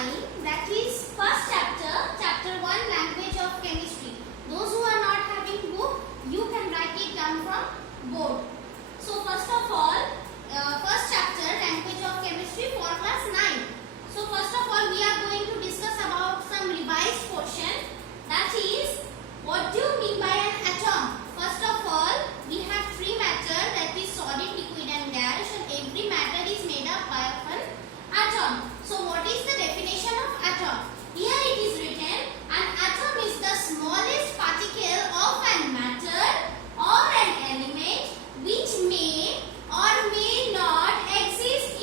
9, that is first chapter, chapter 1, language of chemistry. Those who are not having book, you can write it down from board. So first of all, first chapter, language of chemistry for class 9. So first of all, we are going to discuss about some revised portion, that is, what do you mean by an atom? First of all, we have three matter, that is solid, liquid and gas, and every matter is made up by an atom. So what is the definition of atom? Here it is written, an atom is the smallest particle of an matter or an element which may or may not exist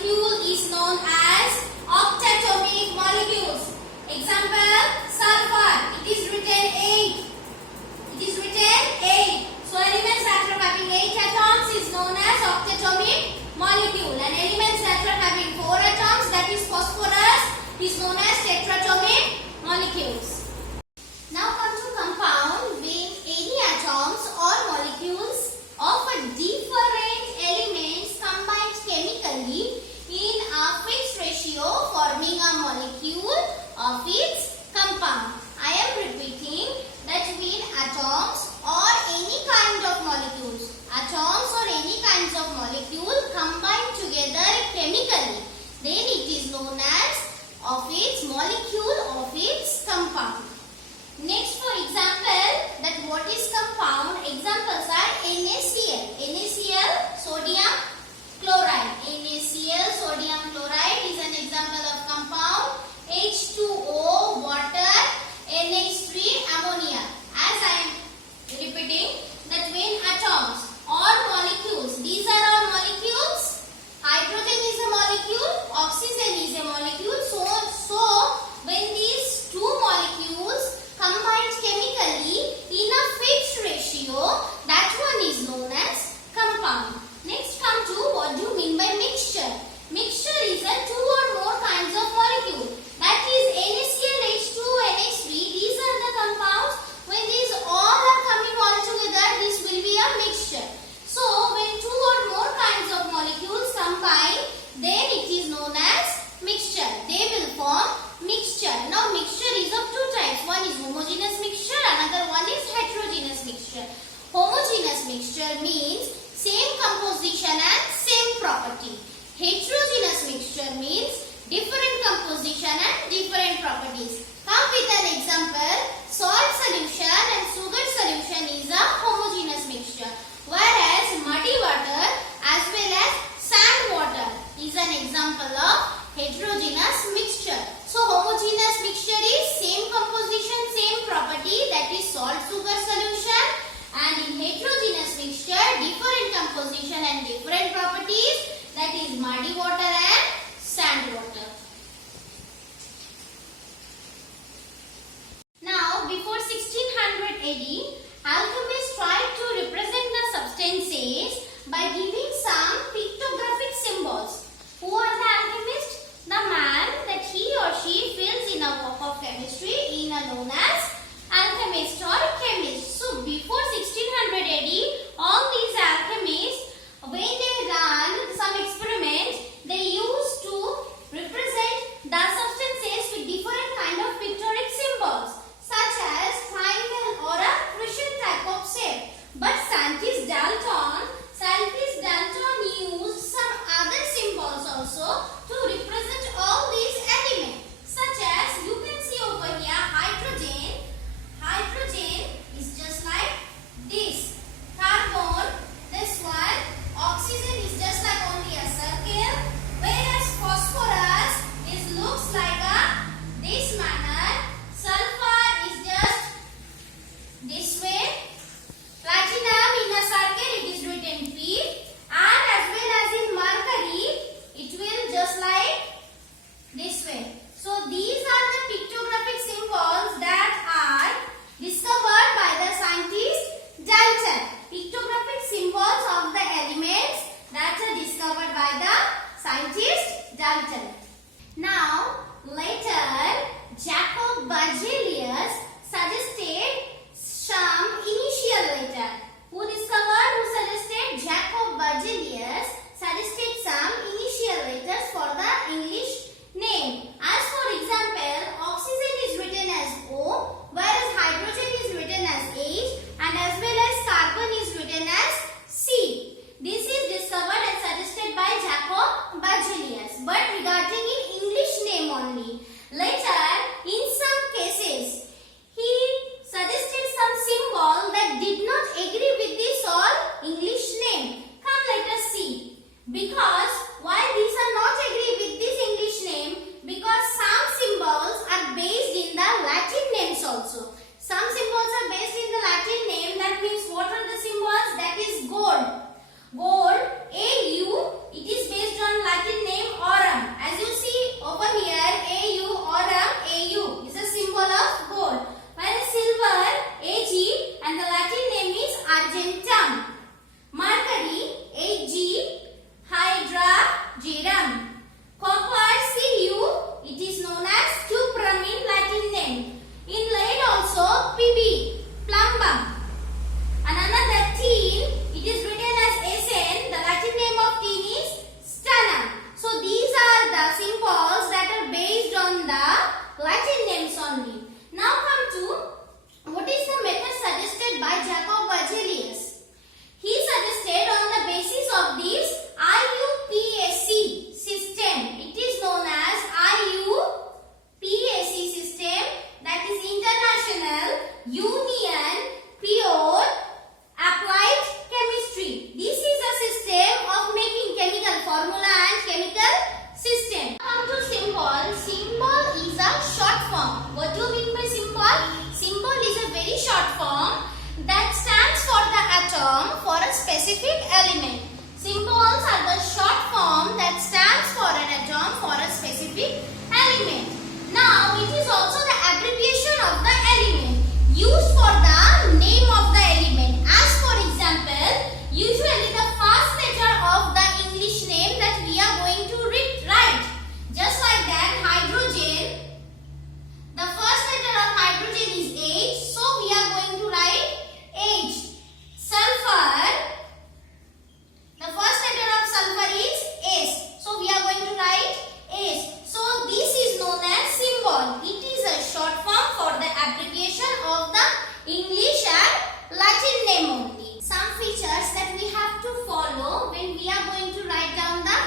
molecule is known as octatomic molecules. Example, sulfur. It is written 8. It is written 8. So elements that are having 8 atoms is known as octatomic molecule, and elements that are having 4 atoms, that is phosphorus, is known as tetratomic molecules. Now come to compound with any atoms or molecules of a different elements combined chemically in a fixed ratio, forming a molecule of its compound. I am repeating that when atoms or any kind of molecules, atoms or any kinds of molecule combine together chemically, then it is known as of its molecule of its compound. Next, for example, that what is compound? Examples are NaCl. NaCl, sodium chloride. NaCl, sodium chloride is an example of compound. H2O, water. NH3, ammonia. As I am repeating that when atoms or molecules, these are all molecules. Hydrogen is a molecule, oxygen is a molecule. So when these two molecules combined chemically in a fixed ratio, that one is known as compound. Next, come to what do you mean by mixture? Mixture is a two or more kinds of molecule. That is NaCl, H2, NH3. These are the compounds. When these all are coming all together, this will be a mixture. So when two or more kinds of molecules combine, then it is known as mixture. They will form mixture. Now mixture is of two types. One is homogeneous mixture, another one is heterogeneous mixture. Homogeneous mixture means same composition and same property. Heterogeneous mixture means different composition and different properties. Come with an example. Salt solution and sugar solution is a homogeneous mixture, whereas muddy water as well as sand water is an example of heterogeneous mixture. So homogeneous mixture is same composition, same property, that is salt sugar solution, and in heterogeneous mixture different composition and different properties, that is muddy water and sand water. Now before 1600 AD, alchemists tried to represent the substances by giving some pictographic symbols. Who are the alchemists? The man that he or she fills in a work of chemistry in a known as alchemist or chemist. So before 1600 AD, all these alchemists, when they ran some experiment, they used to represent the substances with different kind of pictorial symbols, such as triangle or a crescent type of shape. But scientist Dalton used some other symbols also to represent all these elements, such as you can see over here hydrogen. Hydrogen is just like this. Carbon, this one. Oxygen is just like only a circle, whereas phosphorus looks like this manner. Sulfur is just this way. Platinum in a circle, it is written P, and as well as in mercury, it will just like this way. So these are the pictographic symbols that are discovered by the scientist Dalton. Pictographic symbols of the elements that are discovered by the scientist Dalton. Now later Jacob Berzelius suggested some initial letter. Who discovered? Who suggested? Jacob Berzelius suggested some initial letters for the English name. As for example, oxygen is written as O, whereas hydrogen is written as H, and as well as carbon is written as C. This is discovered and suggested by Jacob Berzelius, but regarding in English name only. Later, in some cases, he suggested some symbol that did not agree hydrogen. Mercury, Hg, hydrogen. Copper, Cu, it is known as cuprum in Latin name. In lead also Pb, plumbum. And another tin, it is written as Sn. The Latin name of tin is stannum. So these are the symbols that are based on the Latin names only. Now come to what is the method suggested by Jacob Berzelius. He suggested on the basis of this IUPAC system. It is known as IUPAC system, that is International Union Pure Applied Chemistry. This is a system of making chemical formula and chemical system. Come to symbol. Symbol is a short form. What do you mean by symbol? Symbol is a very short form that stands for the atom for a specific element. Symbols are the short form that stands for an atom for a specific element. Now it is also the abbreviation of the element used for the name of the element. As for example, usually the first letter of the English name that we are going to write. Just like that, hydrogen. The first letter of hydrogen is H, so we are going to write H. Sulfur. The first letter of sulfur is S, so we are going to write S. So this is known as symbol. It is a short form for the abbreviation of the English and Latin name only. Some features that we have to follow when we are going to write down the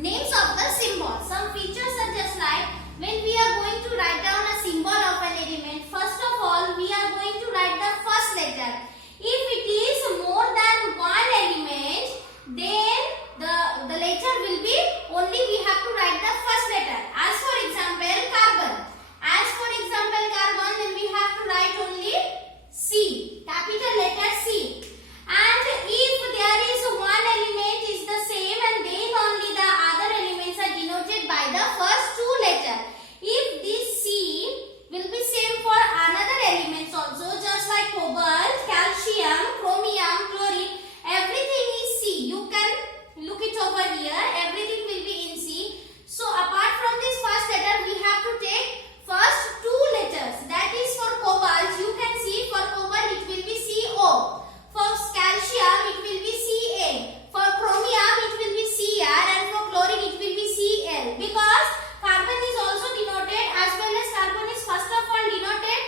names of the symbols. Some features are just like when we are going to write down a symbol of an element. First of all, we are going to write the first letter. If it is more than one element, then the letter will be only we have to write the first letter. As for example, carbon. As for example, carbon, then we have to write only C, capital letter C. And if there is one element is the same, and then only the other elements are denoted by the first two letters. If this C will be same for another elements also, just like cobalt, calcium, chromium, chlorine, everything is C. You can look it over here, everything will be in C. So apart from this first letter, we have to take first two letters. That is for cobalt, you can see for cobalt it will be CO. For calcium it will be Ca. For chromium it will be Cr, and for chlorine it will be Cl. Because carbon is also denoted, as well as carbon is first of all denoted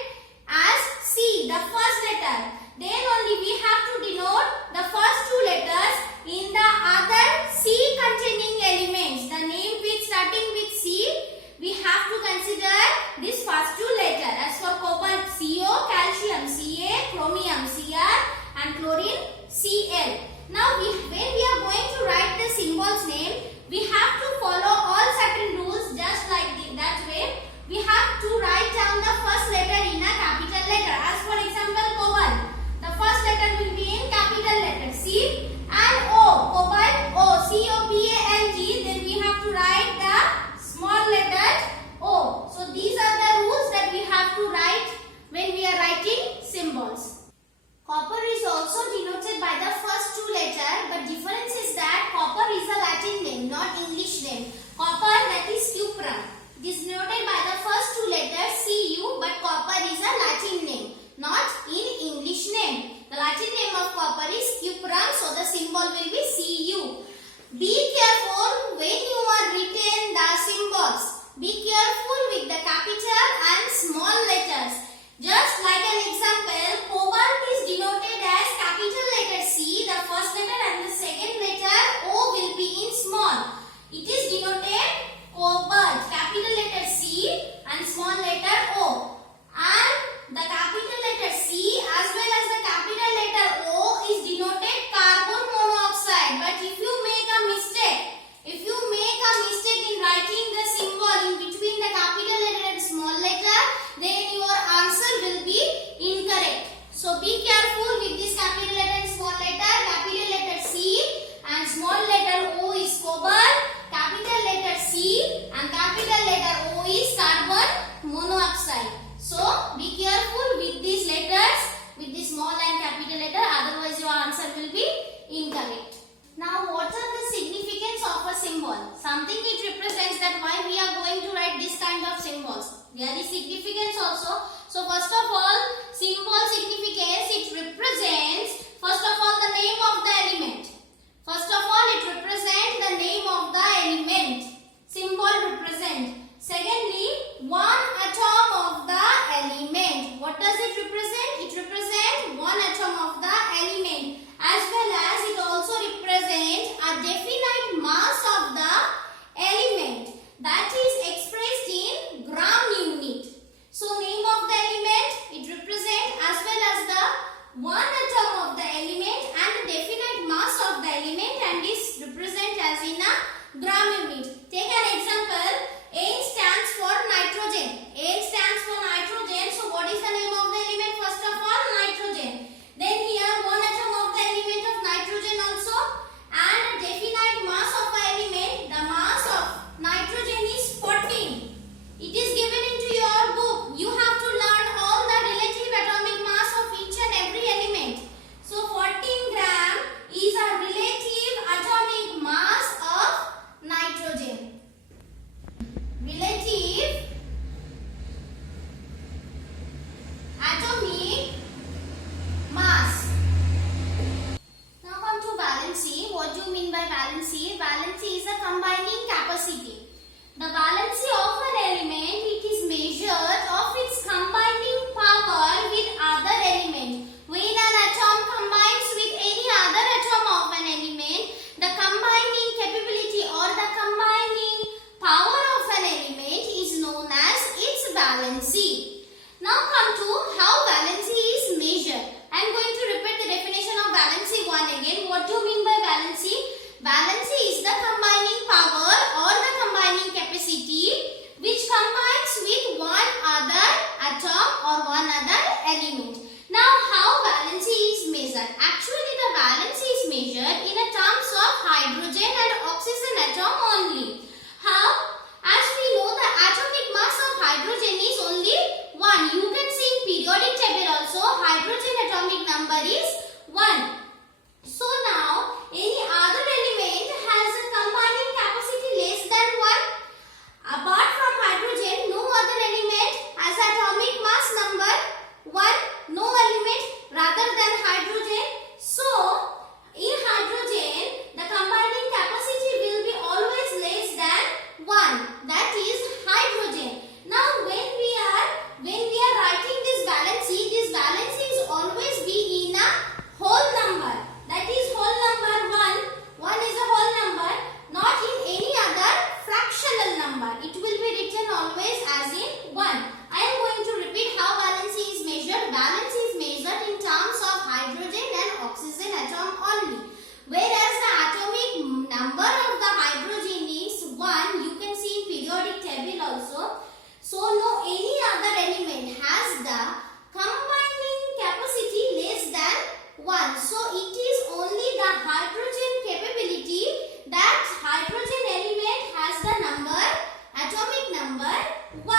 as C, the first letter. Then only we have to denote the first two letters in the other C containing elements. The name with starting with C, we have to consider this first two letters. As for cobalt, CO, calcium, Ca, chromium, Cr, and chlorine, Cl. Now when we are going to write the symbol's name, we have to follow all certain rules just like that way. We have to write down the first letter in a capital letter. As for example, cobalt, the first letter will be in capital letter C, and O, cobalt, O, C-O-P-A-L-G, then we have to write the small letter O. So these are the rules that we have to write when we are writing symbols. Copper is also denoted by the first two letters, but difference is that copper is a Latin name, not English name. Copper, that is cuprum. It is denoted by the first two letters Cu, but copper is a Latin name, not in English name. The Latin name of copper is cuprum, so the symbol will be Cu. Be careful when you are written the symbols. Be careful with the capital and small letters. Just like an example, cobalt is denoted as capital letter C, the first letter, and the second letter O will be in small. It is denoted cobalt, capital letter C and small letter O. And the capital letter C as well as the capital letter O is denoted carbon monoxide. But if you make a mistake in writing the symbol in between the capital letter and small letter, then your answer will be incorrect. Incorrect. Now what are the significance of a symbol? Something it represents, that why we are going to write this kind of symbols. There is significance also. So first of all, symbol significance, it represents first of all the name of the element. First of all, it represents the name of the element. Symbol represent. Secondly, one atom of the element. What does it represent? It represents one atom of the element, as well as it also represents a definite mass of the element that is expressed in gram unit. So name of the element, it represents as well as the one atom of the element and the definite mass of the element, and is represented as in a gram unit. Take an example. N stands for nitrogen. N stands for nitrogen. So what is the name of the element? First of all, nitrogen. Then here one atom of the element of nitrogen also, and a definite mass of the element. The mass of nitrogen is 14. It is given into your book. You have to learn all the relative atomic mass of each and every element. So 14 gram is a relative atomic mass of nitrogen. Relative atomic mass. Now come to valency. What do you mean by valency? Valency is a combining capacity. The valency of an element, it is measured of its combining power with other element. When an atom combines with any other atom of an element, the combining capability or the combining power of an element is known as its valency. Now come to how valency is measured. I am going to repeat the definition of valency one again. What do you mean by valency? Valency is the combining power or the combining capacity which combines with one other atom or one other element. Now how valency is measured? Actually the valency is measured in a terms of hydrogen and oxygen atom only. How? As we know, the atomic mass of hydrogen is only 1. You can see in periodic table also, hydrogen atomic number is 1. So now, any other element has a combining capacity less than 1. Apart from hydrogen, no other element has atomic mass number 1. No element rather than hydrogen. So, in hydrogen, the combining capacity will be always less than 1. That is hydrogen. Now, when we are writing this valency is always be in a whole number. That is whole number 1. 1 is a whole number, not in any other fractional number. It will be written always as in 1. I am going to repeat how valency is measured. Valency is measured in terms of hydrogen and oxygen atom only. Whereas the atomic number of the hydrogen is 1. You can see in periodic table also. So no any other element has the combining capacity less than 1. So it is only the hydrogen capability that hydrogen element has the number, atomic number 1.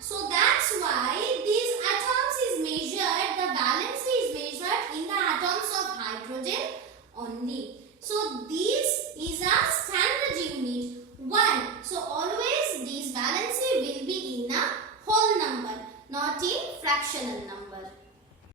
So that's why these atoms is measured, the valency is measured in the atoms of hydrogen only. So this is a standard unit 1. So always this valency will be in a whole number, not in fractional number.